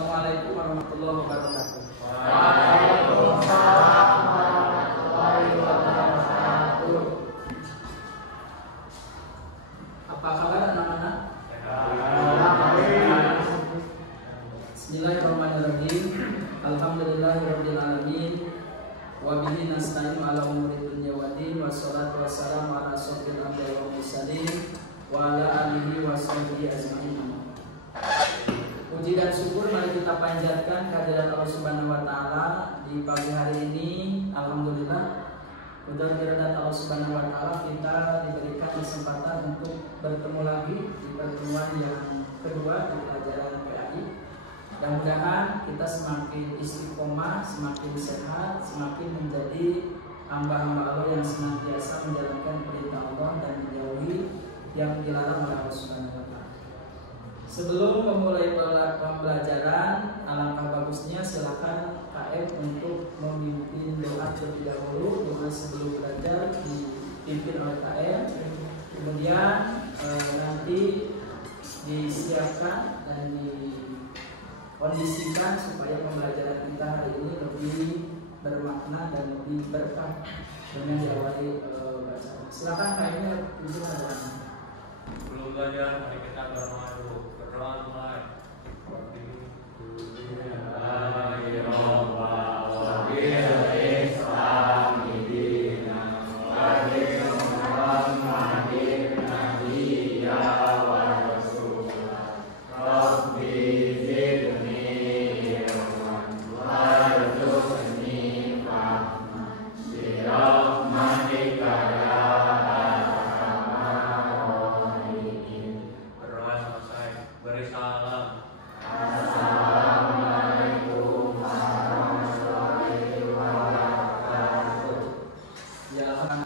Assalamualaikum warahmatullahi wabarakatuh. Waalaikumsalam warahmatullahi wabarakatuh. Apa kabar anak-anak? Bismillahirrahmanirrahim. Alhamdulillahirabbil alamin. Wa bihi nasta'inu ala umuri dunya waddin. Wassalatu wassalamu ala asyrofil anbiya'i wal mursalin wa ala alihi wa sahbihi ajma'in. Puji dan syukur mari kita panjatkan kehadirat Allah Subhanahu wa taala di pagi hari ini. Alhamdulillah, mudah kehendak Allah Subhanahu wa taala kita diberikan kesempatan untuk bertemu lagi di pertemuan yang kedua di pelajaran PAI. Mudah-mudahan kita semakin istiqomah, semakin sehat, semakin menjadi hamba-hamba Allah yang senantiasa menjalankan perintah Allah dan menjauhi yang dilarang oleh Allah Subhanahu wa taala. Sebelum memulai pembelajaran, alangkah bagusnya silakan KM untuk memimpin doa terlebih dahulu. Doa sebelum belajar dipimpin oleh KM. Kemudian nanti disiapkan dan kondisikan supaya pembelajaran kita hari ini lebih bermakna dan lebih berkah dengan diawali bacaan. Silakan kayaknya pimpin adalah. Sebelum belajar, mari kita berdoa dulu. Berdoa mulai.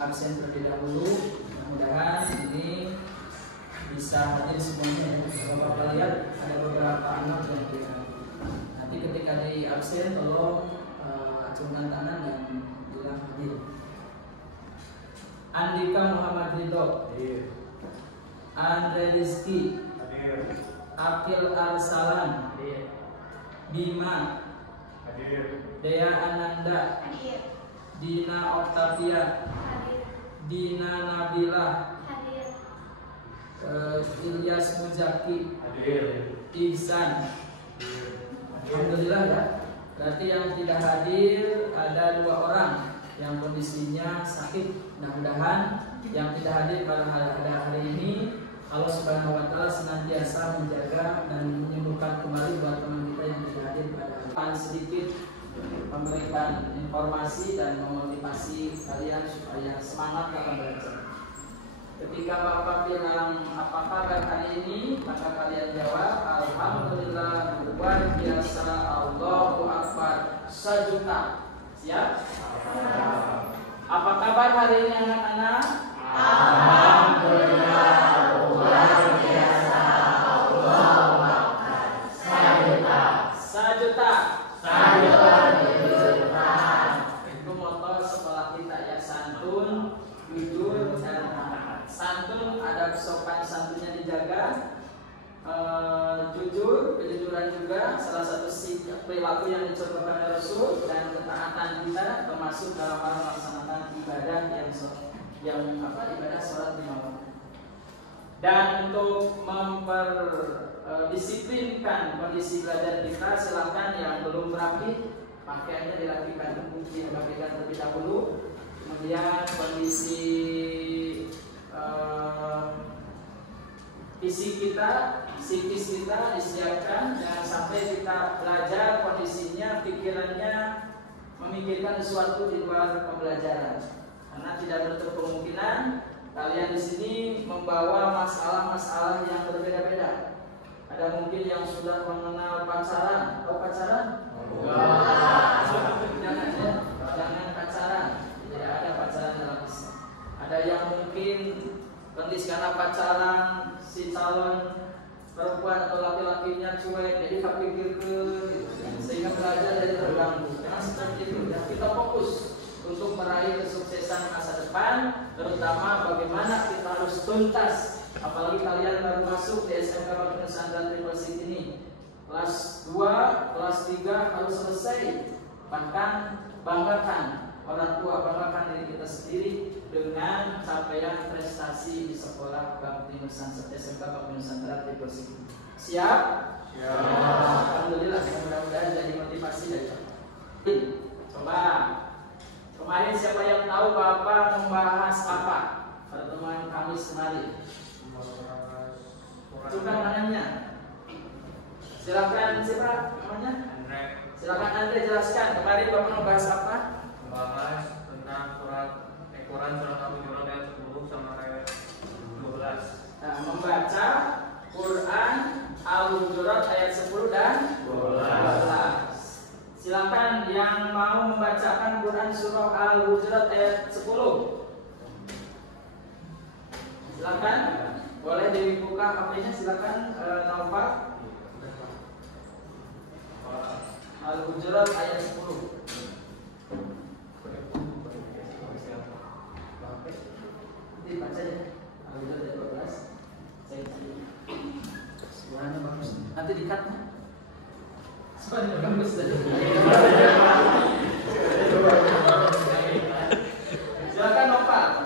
Absen terlebih dahulu. Mudah-mudahan ini bisa hadir semuanya. Bapak lihat ada beberapa anak yang tidak. Nanti ketika di absen tolong acungkan tangan dan bilang hadir. Andika Muhammad Ridho, Andre Rizky, Akil Arsalan, Bima, Dea Ananda, Dina Octavia, Dina Nabila, Ilyas Mujaki, Ihsan. Alhamdulillah ya. Berarti yang tidak hadir ada 2 orang yang kondisinya sakit. Mudah-mudahan yang tidak hadir pada hari ini Allah Subhanahu wa taala senantiasa menjaga dan menyembuhkan kembali buat teman kita yang tidak hadir pada hari ini. Sedikit memberikan informasi dan memotivasi kalian supaya semangat dalam belajar. Ketika Bapak bilang apa kabar hari ini, maka kalian jawab alhamdulillah luar biasa, Allahu akbar, sejuta. Siap? Apa kabar hari ini anak-anak? Alhamdulillah luar biasa, Allahu akbar, sejuta. Sejuta. Itu moto sekolah kita ya, santun, jujur, dan amanah. Santun ada sopan santunnya dijaga, jujur, kejujuran juga salah satu sikap perilaku yang dicontohkan oleh Rasul, dan ketaatan kita termasuk dalam hal melaksanakan ibadah ibadah sholat lima waktu. Dan untuk disiplinkan kondisi belajar kita, silakan yang belum rapi pakaiannya dirapikan, dirapikan terlebih dahulu. Kemudian kondisi fisik kita, psikis kita disiapkan. Jangan sampai kita belajar kondisinya, pikirannya memikirkan sesuatu di luar pembelajaran, karena tidak menutup kemungkinan kalian di sini membawa masalah-masalah yang berbeda-beda. Ada mungkin yang sudah mengenal pacaran. Tahu pacaran? Jangan ya, jangan pacaran. Tidak ada pacaran dalam Islam. Ada yang mungkin kondisi karena pacaran si calon perempuan atau laki-lakinya cuek, jadi kepikirkan sehingga belajar jadi terganggu. Jangan seperti itu. Dan kita fokus untuk meraih kesuksesan masa depan, terutama bagaimana kita harus tuntas. Apalagi kalian baru masuk di SMK Bakti Nusantara Triple City ini, kelas 2, kelas 3 harus selesai. Bahkan banggakan orang tua, banggakan diri kita sendiri dengan capaian prestasi di sekolah Bakti Nusantara SMK Bakti Nusantara Tipe Sigi. Siap? Siap. Alhamdulillah, mudah-mudahan jadi motivasi dari Bapak. Coba kemarin siapa yang tahu Bapak membahas apa pertemuan Kamis kemarin? Coba namanya. Silakan siapa namanya? Andre. Silakan Andre jelaskan. Kemarin Bapak membahas apa? Membahas tentang Quran surat Al-Hujurat ayat 10 sama ayat 12. Nah, membaca Quran Al-Hujurat ayat 10 dan 12. Silakan yang mau membacakan Quran surah Al-Hujurat ayat 10. Silakan. Boleh dibuka HP-nya, silakan Nova. Al-Hujurat ayat 10. Dibaca ya. Al-Hujurat ayat 12. Suaranya bagus. Nanti di-cut. Suaranya bagus tadi. Silakan Nova.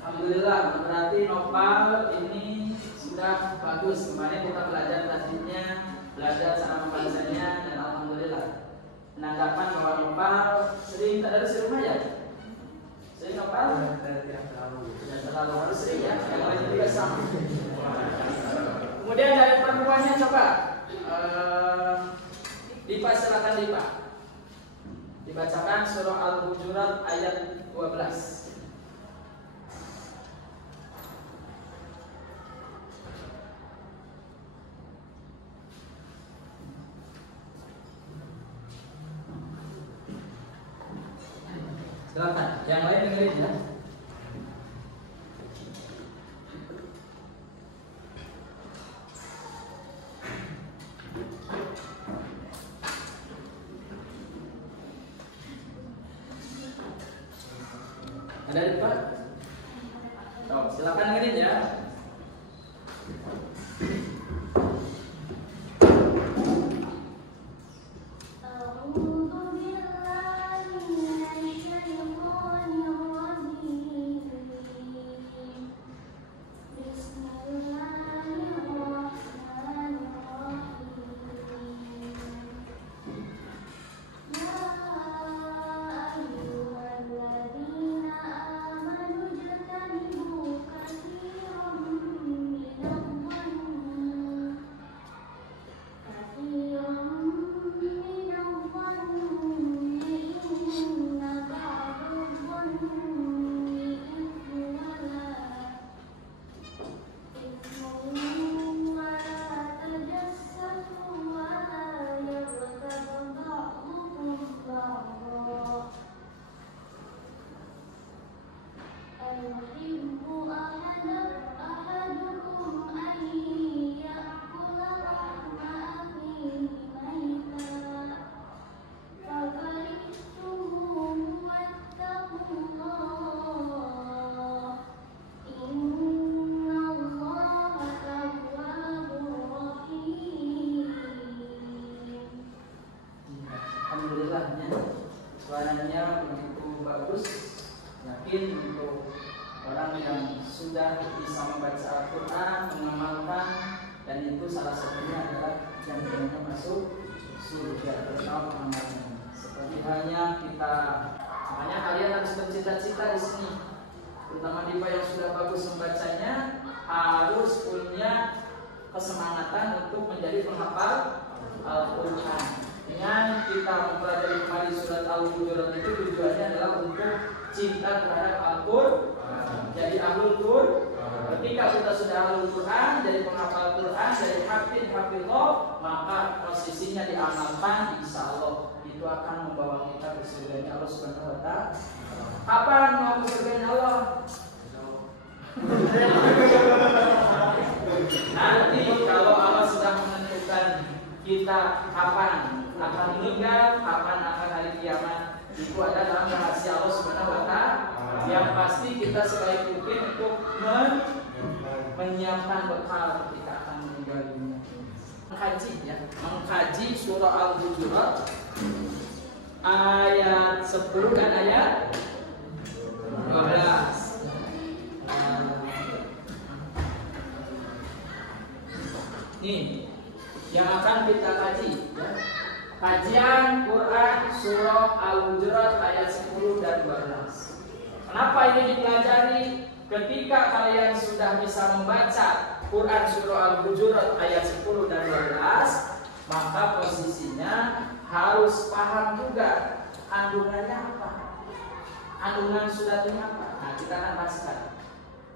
Alhamdulillah, berarti Nopal ini sudah bagus. Kemarin kita belajar tajwidnya, belajar cara membacanya, dan alhamdulillah menanggapan bahwa Nopal sering tadarus di rumah ya. Sering Nopal? Tidak terlalu harus sering ya. Yang lain juga sama. Kemudian dari perempuannya coba Dipa, silakan Dipa. Dibacakan surah Al-Hujurat ayat 12. Silakan, yang lain dengerin ya. Ada di Pak? Oh, silakan dengerin ya. Suaranya begitu bagus, yakin untuk orang yang sudah bisa membaca Al-Quran, mengamalkan, dan itu salah satunya adalah yang namanya masuk surga bersama pengamalnya. Seperti halnya kita, makanya kalian harus bercita-cita di sini, terutama Dipa yang sudah bagus membacanya, harus punya kesemangatan untuk menjadi penghafal Al-Quran. Dengan kita mempelajari kembali surat Al-Hujurat itu tujuannya adalah untuk cinta terhadap Al-Quran. Jadi Ahlul Quran. Ketika kita sudah Ahlul Quran, jadi penghafal Quran, jadi hafidh-hafidhah, maka posisinya diamalkan, insya Allah itu akan membawa kita ke surganya Allah Subhanahu Wa Taala. Kapan mau ke surganya Allah? Nanti kalau Allah sudah menentukan kita kapan akan meninggal, kapan akan hari kiamat, itu ada dalam rahasia Allah Subhanahu wa Ta'ala. Yang pasti kita sebaik mungkin untuk menyiapkan bekal ketika akan meninggal dunia. Mengkaji surah Al-Hujurat ayat 10 dan ayat 12. Nih yang akan kita kaji ya. Kajian Quran surah Al-Hujurat ayat 10 dan 12. Kenapa ini dipelajari? Ketika kalian sudah bisa membaca Quran surah Al-Hujurat ayat 10 dan 12, maka posisinya harus paham juga kandungannya apa. Kandungan surat ini apa? Nah, kita akan bahaskan.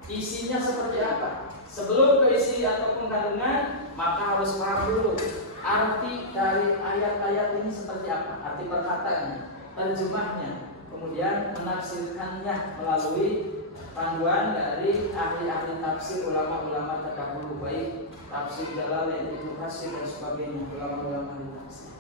Isinya seperti apa? Sebelum ke isi ataupun kandungan, maka harus paham dulu arti dari ayat-ayat ini seperti apa, arti perkataannya, terjemahnya, kemudian menafsirkannya melalui panduan dari ahli-ahli tafsir, ulama-ulama terdahulu, baik tafsir Jalalain, Ibnu Katsir dan sebagainya, ulama-ulama ahli tafsir.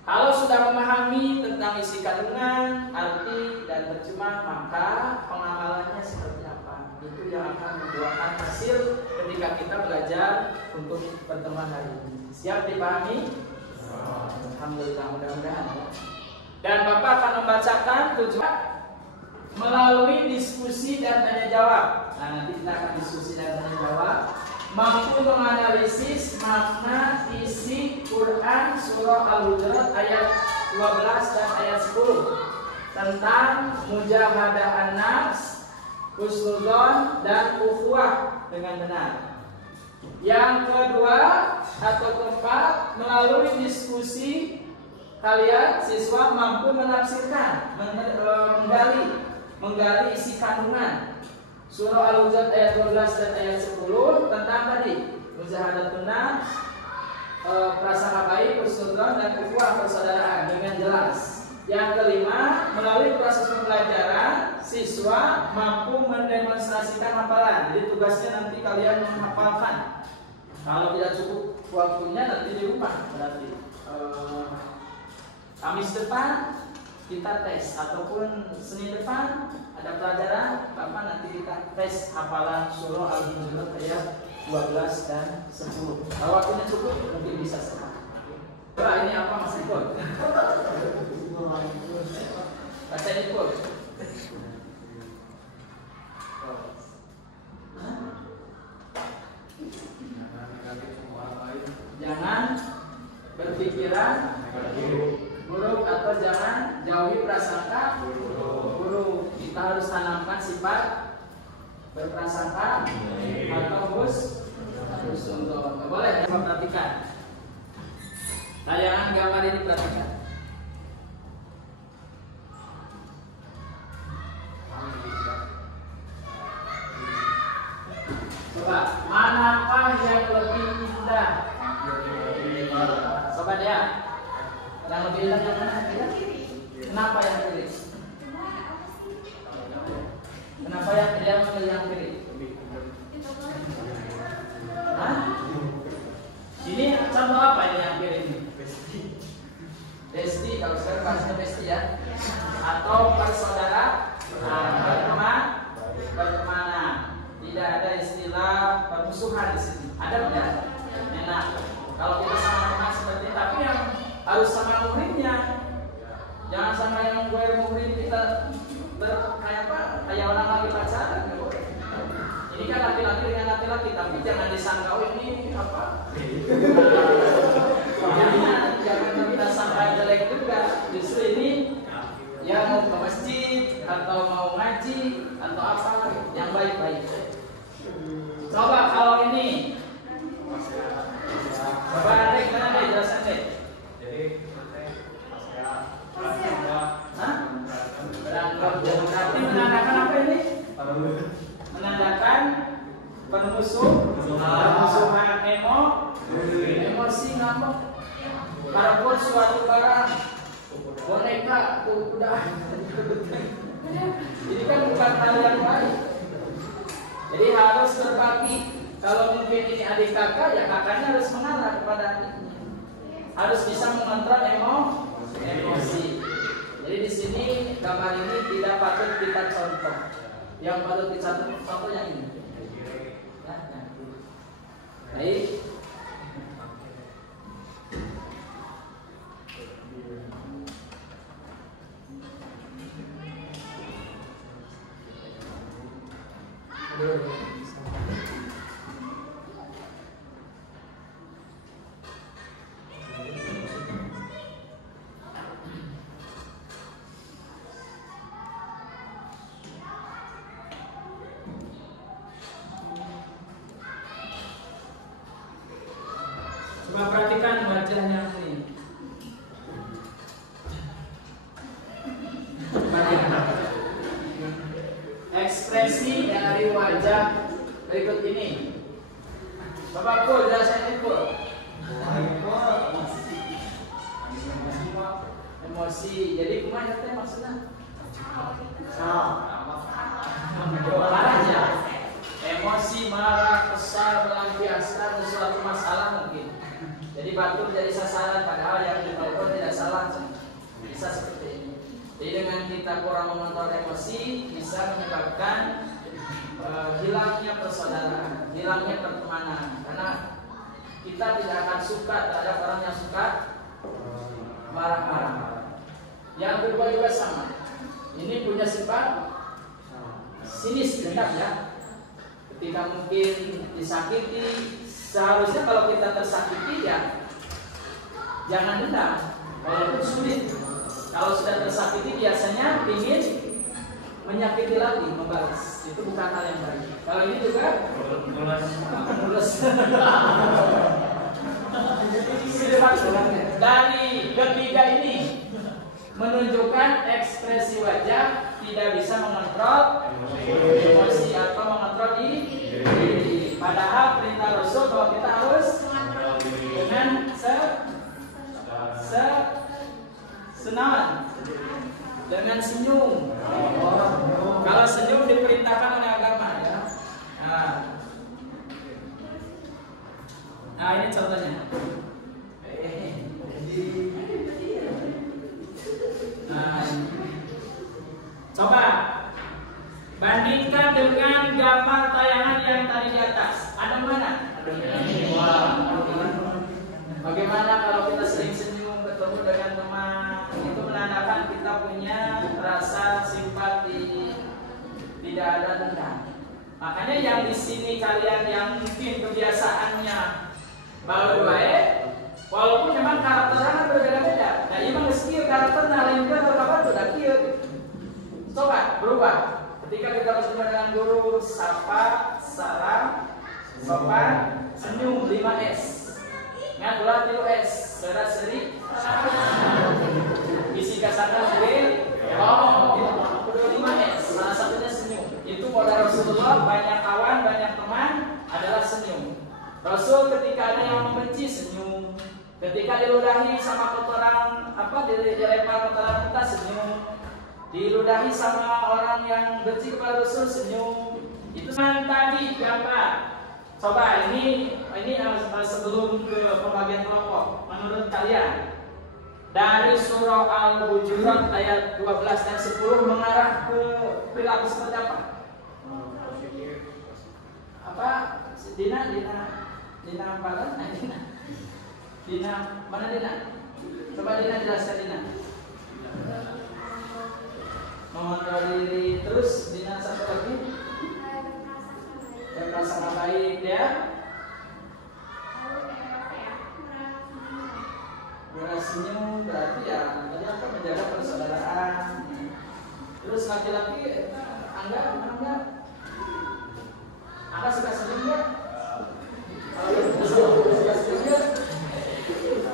Kalau sudah memahami tentang isi kandungan, arti dan terjemah, maka pengamalannya seperti apa? Itu yang akan membuahkan hasil ketika kita belajar untuk pertemuan hari ini. Siap dipahami? Alhamdulillah, mudah-mudahan. Dan Bapak akan membacakan tujuan melalui diskusi dan tanya jawab. Nah, nanti kita akan diskusi dan tanya jawab, mampu menganalisis makna isi Quran surah Al-Hujurat ayat 12 dan ayat 10 tentang mujahadah an-nafs, husnudzon dan ukhuwah dengan benar. Yang kedua atau keempat, melalui diskusi kalian siswa mampu menafsirkan, menggali isi kandungan surah Al-Hujurat ayat 12 dan ayat 10 tentang tadi mujahadatun nafs, prasangka baik, husnudzon dan ukhuwah persaudaraan dengan jelas. Yang kelima, melalui proses pembelajaran siswa mampu mendemonstrasikan hafalan. Jadi tugasnya nanti kalian menghafalkan. Kalau tidak cukup waktunya nanti di rumah, berarti Kamis depan kita tes ataupun Senin depan ada pelajaran, Bapak nanti kita tes hafalan surah Al-Hujurat ayat 12 dan 10. Kalau waktunya cukup mungkin bisa semua. Coba ini apa Mas Ipul? Baca Ipul. Jangan berpikiran buruk atau jangan jauhi prasangka buruk. Kita harus tanamkan sifat berprasangka atau husnudzon. Boleh coba perhatikan tayangan gambar ini, perhatikan. Coba manakah yang lebih indah? Coba dia. Yang lebih indah yang mana? Kenapa yang kiri? Kenapa yang dia memilih yang kiri? Hah? Ini contoh apa ini yang kiri ini? Besti, kalau sekarang bahasnya besti ya. Atau bersaudara, bertemanan. Tidak ada istilah permusuhan di sini. Ada tidak? Enak. Kalau kita sama-sama seperti itu, tapi yang harus sama muridnya. Jangan sama yang gue murid kita kayak apa? Kayak orang lagi pacaran. Ini kan laki-laki dengan laki-laki, tapi jangan disangka ini apa? Jangan kita sangka jelek juga. Justru ini ya mau ke masjid atau mau ngaji atau apa yang baik-baik. Coba kalau ini, coba nanti kita jelaskan deh. Jadi berarti menandakan apa ini? Menandakan permusuhan emosi ngambek. Walaupun suatu barang boneka kuda, ini kan bukan hal yang baik. Jadi harus berbagi Kalau mungkin ini adik kakak, ya kakaknya harus mengarah kepada adiknya. Harus bisa mengontrol emosi. Jadi di sini gambar ini tidak patut kita contoh. Yang patut kita contoh yang ini. Ya, ya. Baik. Coba perhatikan wajahnya ini. Ekspresi dari wajah berikut ini. Bapak Pul, jelasin Pul. Emosi. Jadi kemana itu maksudnya? Marahnya. Emosi, marah, kesal, melampiaskan sesuatu masalah mungkin. Jadi batuk jadi sasaran padahal yang dilakukan tidak salah. Bisa seperti ini. Jadi dengan kita kurang mengontrol emosi bisa menyebabkan hilangnya persaudaraan, hilangnya pertemanan. Karena kita tidak akan suka terhadap orang yang suka marah-marah. Yang kedua juga sama. Ini punya sifat sinis, dendam ya. Ketika mungkin disakiti, seharusnya kalau kita tersakiti ya jangan dendam. Walaupun sulit. Kalau sudah tersakiti biasanya ingin menyakiti lagi, membalas. Itu bukan hal yang baik. Kalau ini juga mulus. Dari ketiga ini menunjukkan ekspresi wajah tidak bisa mengontrol emosi atau mengontrol diri. Padahal perintah Rasul bahwa kita harus dengan senang, dengan senyum. Kalau senyum diperintahkan oleh agama ya. Nah ini contohnya. Nah, coba bandingkan dengan gambar tayangan yang tadi di atas. Ada mana? Bagaimana kalau kita sering senyum ketemu dengan teman? Itu menandakan kita punya rasa simpati, tidak ada dendam. Makanya yang di sini kalian yang mungkin kebiasaannya baru baik, walaupun memang karakternya berbeda-beda. Nah, memang skill karakternya lain kan apa tuh dah kieu. Coba berubah. Ketika kita bertemu dengan guru, sapa, salam, sopan, senyum 5S. Ingat ulah 3S. Saudara seri. Isi kasarnya mungkin kudu 5S. Salah satunya senyum. Itu modal Rasulullah, banyak kawan, banyak teman adalah senyum. Rasul ketika ada yang membenci senyum. Ketika diludahi sama kotoran dilempar kotoran kita senyum. Diludahi sama orang yang benci kepada Rasul senyum. Itu kan tadi gambar. Coba ini sebelum ke pembagian kelompok. Menurut kalian dari surah Al-Hujurat ayat 12 dan 10 mengarah ke perilaku seperti apa? Apa? Dina hafalan? Dina mana Dina? Coba Dina jelaskan Dina. Mengontrol diri terus Dina satu lagi. Yang merasa baik ya. Senyum berarti ya tadi apa menjaga persaudaraan. Terus laki-laki Angga suka senyum nggak? Suka senyum nggak?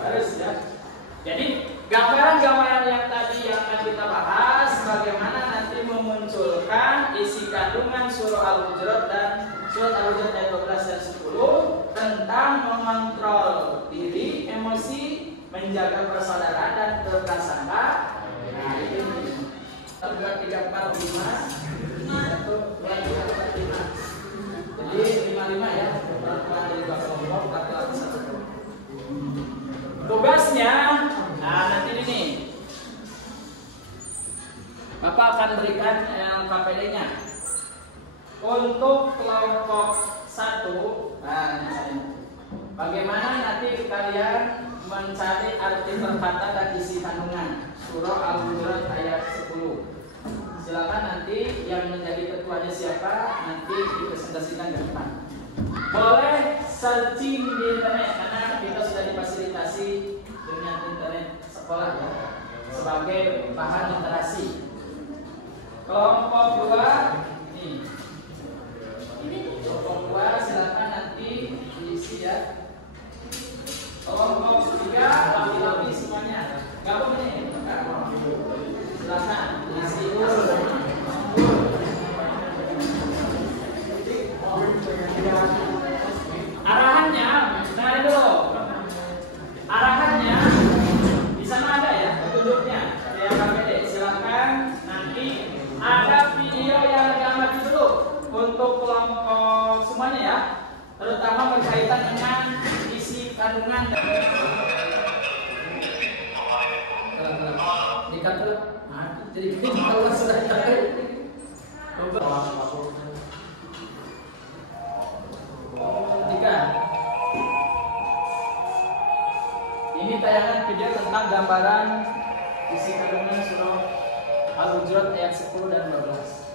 Harus ya. Jadi gambaran-gambaran yang tadi yang akan kita bahas bagaimana nanti memunculkan isi kandungan surah Al-Hujurat dan surat Al-Hujurat ayat 12 dan 10 tentang mengontrol diri, emosi, menjaga persaudaraan dan berprasangka. Nah, ini 2, 3, 4, 5 1, 2, 3, 4, 5. Jadi 55 ya. Bapak akan berikan KPD-nya. Untuk kelompok 1, nah misalnya, bagaimana nanti kalian mencari arti perkata dan isi kandungan surah Al-Hujurat ayat 10. Silakan nanti yang menjadi ketuanya siapa nanti dipresentasikan ke depan. Boleh searching di internet karena kita sudah difasilitasi dengan internet sekolah ya sebagai bahan literasi. Kelompok 2 nih. Kelompok 2 silakan nanti diisi ya. Kelompok 3 laki-laki semuanya. Gabung nih. Silakan diisi arahannya. Nah dulu. Arahannya di sana ada ya petunjuknya. Ya KPD. Silakan nanti ada video yang diamati dulu untuk kelompok semuanya ya, terutama berkaitan dengan isi kandungan. Dikatakan, jadi kalau sudah ini tayangan video tentang gambaran isi kandungan surah Al-Hujurat ayat 10 dan 12.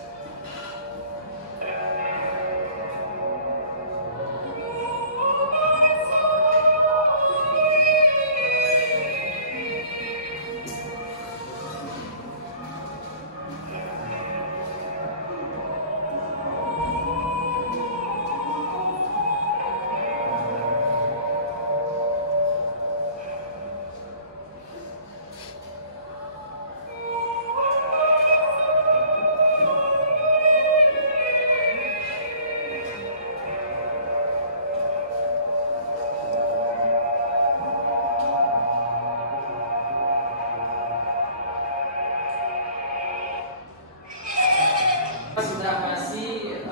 Sudah kasih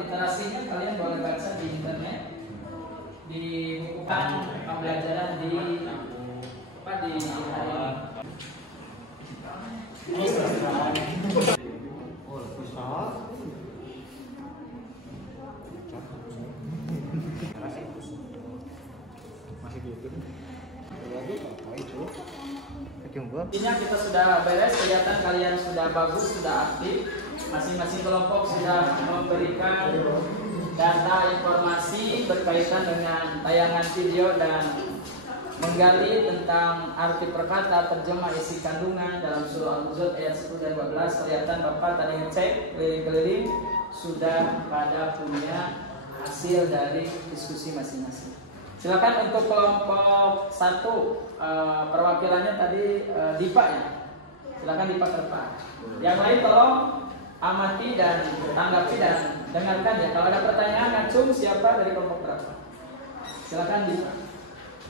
literasinya, kalian boleh baca di internet, di buku pembelajaran di hari ini. Intinya kita sudah beres, kelihatan kalian sudah bagus, sudah aktif. Masing-masing kelompok sudah memberikan data informasi berkaitan dengan tayangan video dan menggali tentang arti perkata, terjemah isi kandungan dalam surah Al-Hujurat ayat 10 dan 12. Kelihatan Bapak tadi ngecek keliling-keliling sudah pada punya hasil dari diskusi masing-masing. Silakan untuk kelompok 1 perwakilannya tadi Dipa ya. Silakan Dipa ke depan. Yang lain tolong amati dan tanggapi dan dengarkan ya. Kalau ada pertanyaan ngacung siapa dari kelompok berapa? Silakan Dipa.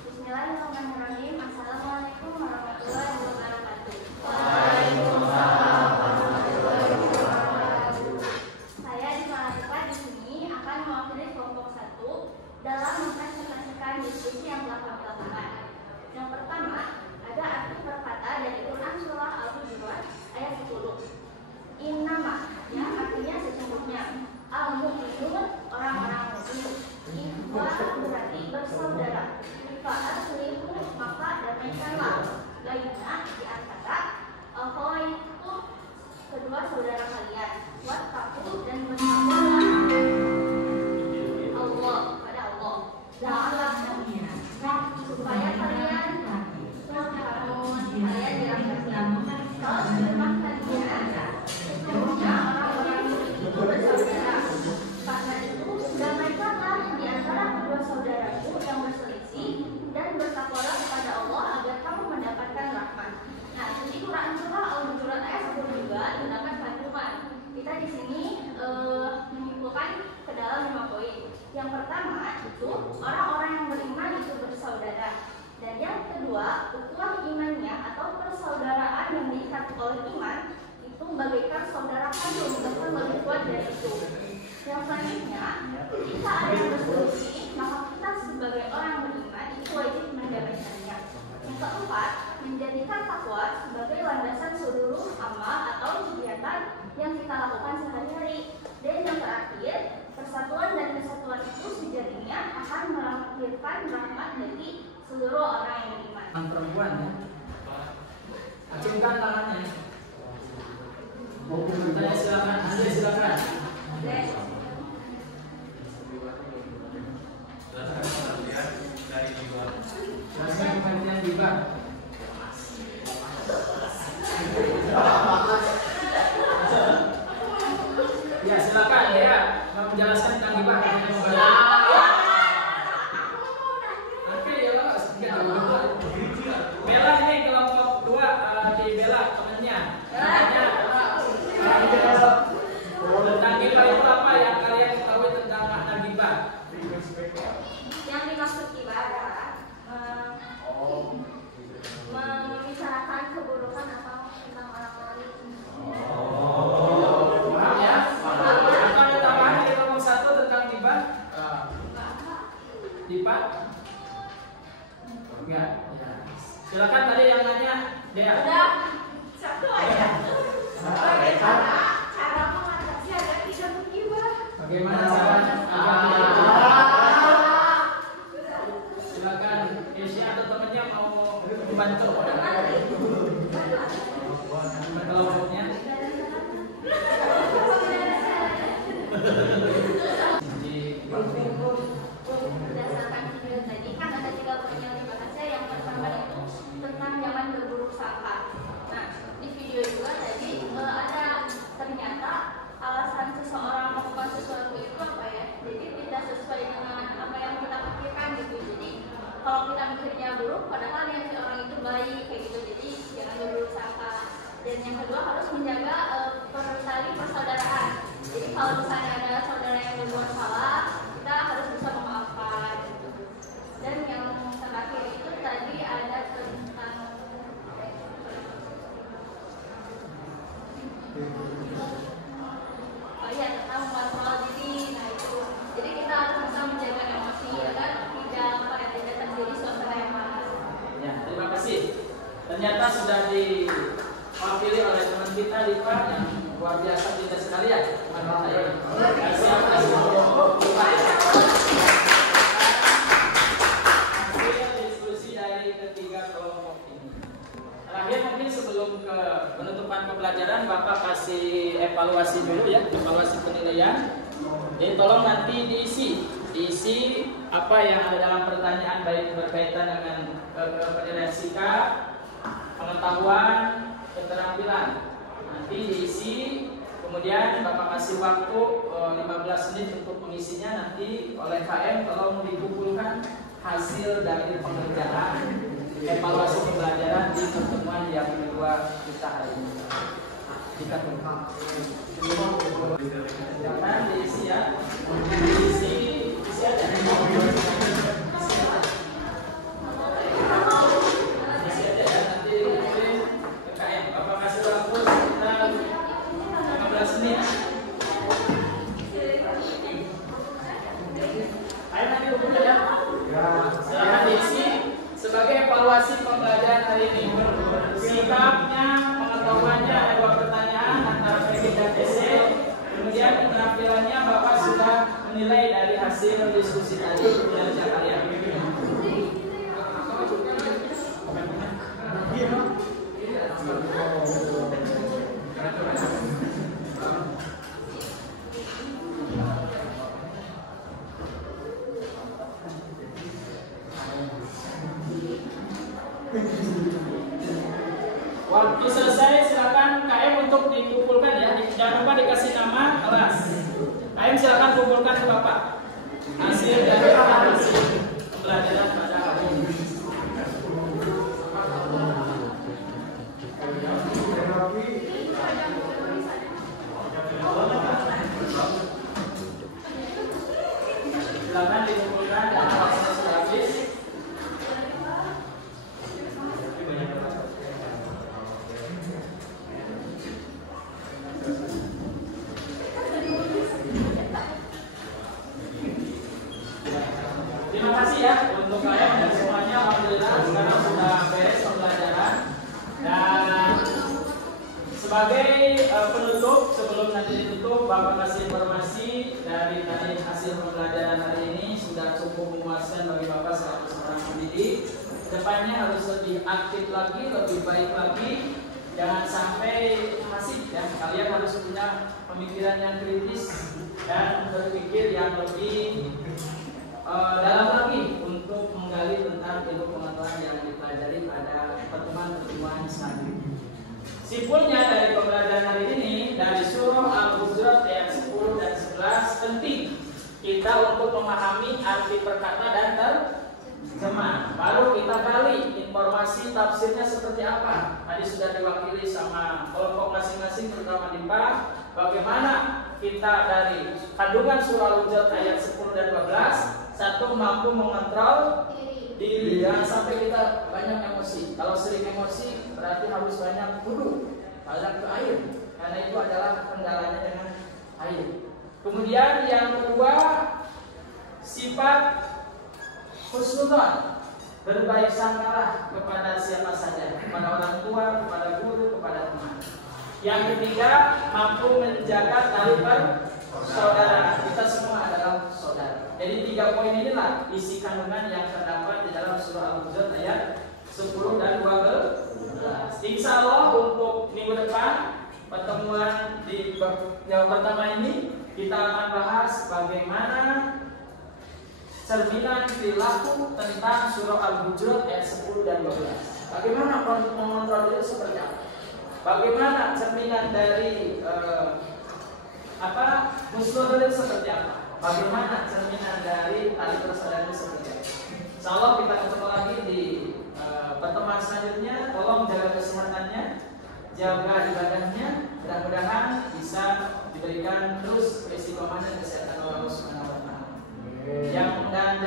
Bismillahirrahmanirrahim. Assalamualaikum warahmatullahi wabarakatuh. Waalaikumsalam. Saya Dipa di sini akan mewakili kelompok 1 dalam mempresentasikan diskusi yang telah kami lakukan. Yang pertama, ada arti perkata dari Quran surah Al-Hujurat ayat 10. Innama, ya artinya sesungguhnya. Al-mu'minun, orang-orang mukmin. Ikhwa berarti bersaudara. Ifa'at selihu, maka damaikanlah. Baina di antara itu kedua saudara kalian. Wattaqu dan bertakwalah Allah pada Allah. La'allakum supaya kalian dirahmati. Kalau terjemahkannya sesungguhnya orang-orang itu bersaudara. Karena itu damaikanlah di antara kedua saudaramu yang berselisih dan bertakwalah kepada Allah agar kamu mendapatkan rahmat. Nah, di Quran surah Al-Hujurat ayat 10 juga terdapat kandungan. Kita di sini menyimpulkan ke dalam 5 poin. Yang pertama itu orang-orang yang beriman itu bersaudara. Dan yang kedua, ukhuwah imannya atau persaudaraan yang diikat oleh iman itu bagaikan saudara kandung, bahkan lebih kuat dari itu. Yang selanjutnya, jika ada yang berselisih, maka kita sebagai orang beriman itu wajib mendamaikannya. Yang keempat, menjadikan takwa sebagai landasan seluruh amal atau kegiatan seluruh orang yang beriman. Anak perempuan ya. Acungkan tangannya. Saya silakan, Anda silakan. Jelaskan pengertian gibah. Ya silakan ya, menjelaskan tentang gibah. Oke ya, Bella ini kelompok 2 di Bella temannya. Tentang gibah itu apa yang kalian ketahui tentang makna gibah? Yang dimaksud gibah adalah membicarakan keburukan atau tentang orang lain. Paham ya? Apa ada tambahan di kelompok 1 tentang gibah? Dipat? Enggak. Silakan tadi yang nanya, Dea. Udah, satu aja. Cara mengatasi agar tidak menggibah. Bagaimana caranya? Silakan, Kesia atau temannya mau membantu kelompoknya. Berdasarkan video tadi kan ada 3 poin yang dibahas ya. Yang pertama itu tentang jangan berburuk sangka. Nah, di video juga tadi ada ternyata alasan seseorang melakukan sesuatu itu apa ya? Jadi tidak sesuai dengan apa yang kita pikirkan gitu. Jadi kalau kita mikirnya buruk, padahal yang si orang itu baik kayak gitu. Jadi jangan berburuk sangka. Dan yang kedua harus menjaga tali persaudaraan. Jadi kalau misalnya ada saudara yang berbuat salah, kita harus bisa memaafkan. Dan yang terakhir itu tadi ada tentang tentang mengontrol diri. Nah itu, jadi kita harus bisa menjaga emosi agar tidak terjadi suasana yang panas. Ya, terima kasih. Ternyata sudah diwakili oleh teman kita Dipa yang luar biasa kita sekali ya. Diskusi dari ketiga kelompok ini. Terakhir mungkin sebelum ke penutupan pembelajaran, Bapak kasih evaluasi dulu ya, evaluasi penilaian. Jadi tolong nanti diisi apa yang ada dalam pertanyaan, baik berkaitan dengan penilaian sikap, pengetahuan, keterampilan. Nanti diisi, kemudian Bapak kasih waktu 15 menit untuk mengisinya. Nanti oleh KM tolong dikumpulkan hasil dari pengerjaan evaluasi pembelajaran di pertemuan yang kedua kita hari ini. Kita jangan diisi ya, diisi aja. Silakan diisi sebagai evaluasi pembelajaran hari ini. Sikapnya, pengetahuannya ada 2 pertanyaan antara PG dan DC. Kemudian keterampilannya Bapak sudah menilai dari hasil diskusi tadi kinerja kalian. Waktu selesai silakan KM untuk dikumpulkan ya. Jangan lupa dikasih nama kelas. KM silakan kumpulkan ke Bapak hasil dari hasil pembelajaran pada hari ini. Silakan dikumpulkan dan waktunya sudah habis. Terima kasih ya untuk kalian dan semuanya. Alhamdulillah sekarang sudah beres pembelajaran. Dan sebagai penutup, sebelum nanti ditutup, Bapak kasih informasi dari tadi hasil pembelajaran hari ini sudah cukup memuaskan bagi Bapak selaku seorang pendidik. kedepannya harus lebih aktif lagi, lebih baik lagi. Jangan sampai pasif ya. Kalian harus punya pemikiran yang kritis dan berpikir yang lebih dalam lagi untuk menggali tentang ilmu pengetahuan yang dipelajari pada pertemuan-pertemuan selanjutnya. Simpulnya dari pembelajaran hari ini dari surah Al-Hujurat ayat 10 dan 11 penting kita untuk memahami arti perkata dan terjemah. Baru kita gali informasi tafsirnya seperti apa. Tadi sudah diwakili sama kelompok masing-masing terutama di PA. Bagaimana kita dari kandungan surah Al-Hujurat ayat 10 dan 12 satu mampu mengontrol diri, jangan sampai kita banyak emosi. Kalau sering emosi berarti harus banyak wudu, banyak ke air, karena itu adalah kendalanya dengan air. Kemudian yang kedua, sifat husnudzon, berbaik sangkalah kepada siapa saja, kepada orang tua, kepada guru, kepada teman. Yang ketiga, mampu menjaga tali persaudaraan. Kita semua adalah saudara. Jadi 3 poin inilah isi kandungan yang terdapat di dalam surah Al-Hujurat ayat 10 dan 12. Insya Allah untuk minggu depan pertemuan di yang pertama ini kita akan bahas bagaimana cerminan perilaku tentang surah Al-Hujurat ayat 10 dan 12. Bagaimana mengontrol diri seperti apa? Bagaimana cerminan dari husnudzon seperti apa? Bagaimana cerminan dari tali persaudaraan seperti apa? Insyaallah kita ketemu lagi di pertemuan selanjutnya. Tolong jaga kesehatannya, jaga ibadahnya. Mudah-mudahan bisa diberikan terus istiqomah dan kesehatan Allah Subhanahu wa taala. Yang dan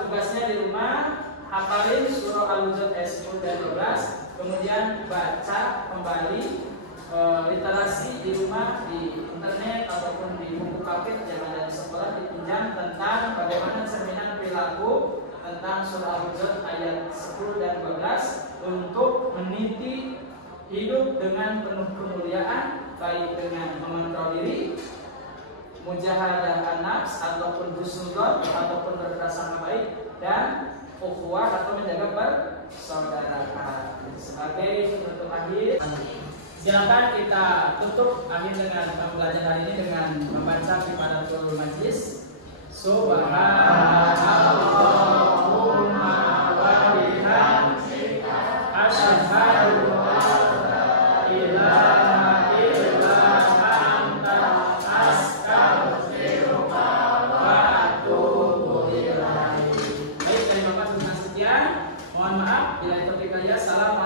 tugasnya di rumah hafalin surah Al-Hujurat ayat 10 dan 12. Kemudian baca kembali literasi di rumah, di internet ataupun di buku paket yang ada di sekolah, dipinjam tentang bagaimana cerminan perilaku tentang surah Al-Hujurat ayat 10 dan 12 untuk meniti hidup dengan penuh kemuliaan, baik dengan mengontrol diri, mujahadah an-nafs ataupun husnudzon ataupun berprasangka baik, dan ukhuwah atau menjaga persaudaraan. Sebagai penutup akhir, silakan kita tutup akhir dengan pembelajaran hari ini dengan membaca kifaratul majlis. Subhanallahumma wa bihamdika asyhadu an la ilaha illa anta astaghfiruka wa atubu ilaik. Baik, terima kasih sekian. Mohon maaf bila itu tidak. Assalamualaikum.